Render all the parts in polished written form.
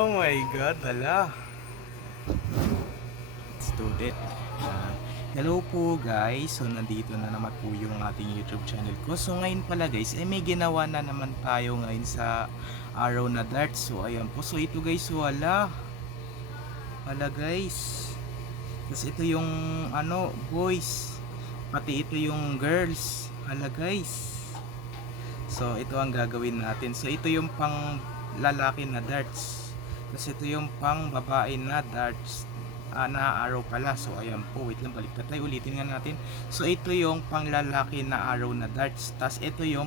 Oh my God, hala. Let's do it. Hello po guys. So nandito na naman po yung ating YouTube channel ko. So ngayon pala guys, may ginawa na naman tayo ngayon sa araw na dart. So ayan po. So ito guys, wala. Wala guys. Tapos ito yung boys. Pati ito yung girls. Hala guys. So ito ang gagawin natin. So ito yung pang lalaki na darts. Tapos ito yung pang babae na darts. Na araw pala. So ayan po, wait lang, baliktad tayo, ulitin nga natin. So ito yung pang lalaki na araw na darts. Tapos ito yung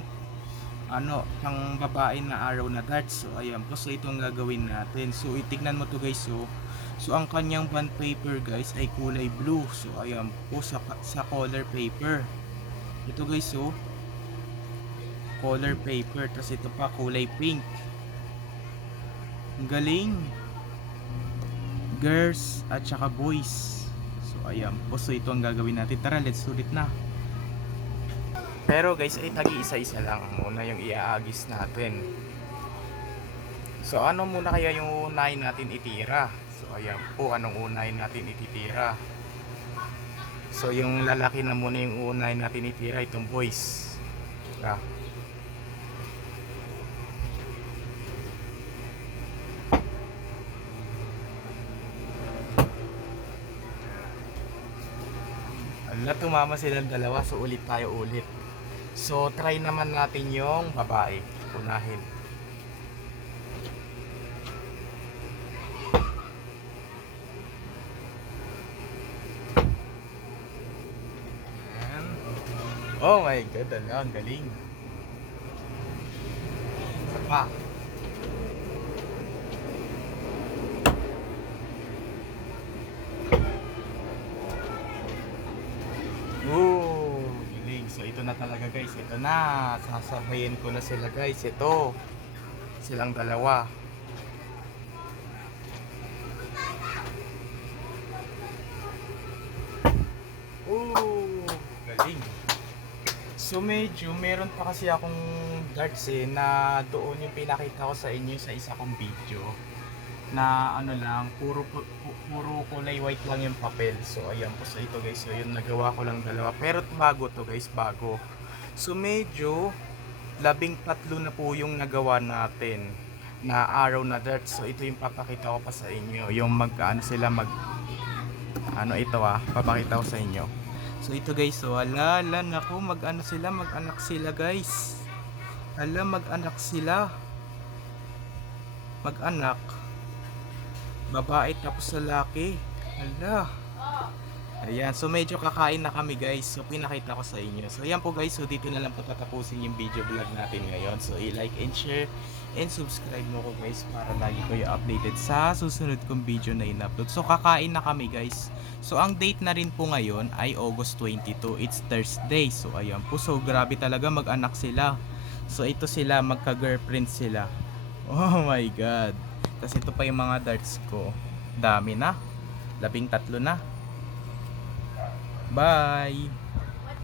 pang babae na araw na darts. So ayan po, so itong gagawin natin. So itignan mo to guys. So ang kanyang bond paper guys ay kulay blue. So ayan po sa color paper. Ito guys, so color paper. Tapos ito pa kulay pink. Ang galing. Girls at saka boys. So ayan po, so ito ang gagawin natin. Tara, let's sulit na. Pero guys, ay tagi-isa-isa lang muna yung iaagis natin. So ano muna kaya yung unahin natin itira? So ayan po, anong unahin natin ititira? So yung lalaki na muna yung unahin natin itira, itong boys. Tara. Tumama silang dalawa, so ulit tayo ulit. So try naman natin yung babae, unahin. Ayan. Oh my God, ang galing. Isa pa. Galing. So ito na talaga guys. Ito na. Sasabayin ko na sila guys. Ito. Silang dalawa. Galing. So medyo meron pa kasi akong darts na doon yung pinakita ko sa inyo sa isa kong video. Na lang, puro kulay white lang yung papel. So ayan po sa ito guys. So yun, nagawa ko lang dalawa. Pero bago to guys, bago. So medyo 13 na po yung nagawa natin na araw na dart. So ito yung papakita ko pa sa inyo. Yung sila papakita ko sa inyo. So ito guys, so naku, mag-anak sila guys. Mag-anak sila. Mag-anak. Babae tapos lalaki. Ayan, so medyo kakain na kami guys. So pinakita ko sa inyo. So ayan po guys, so dito na lang po tatapusin yung video vlog natin ngayon. So i-like and share and subscribe mo ko guys para lagi kayo updated sa susunod kong video na in-upload. So kakain na kami guys. So ang date na rin po ngayon ay August 22. It's Thursday. So ayan po, so grabe talaga, mag-anak sila. So ito sila, magka-girlfriend sila. Oh my God. Tapos ito pa yung mga darts ko. Dami na. 13 na. Bye!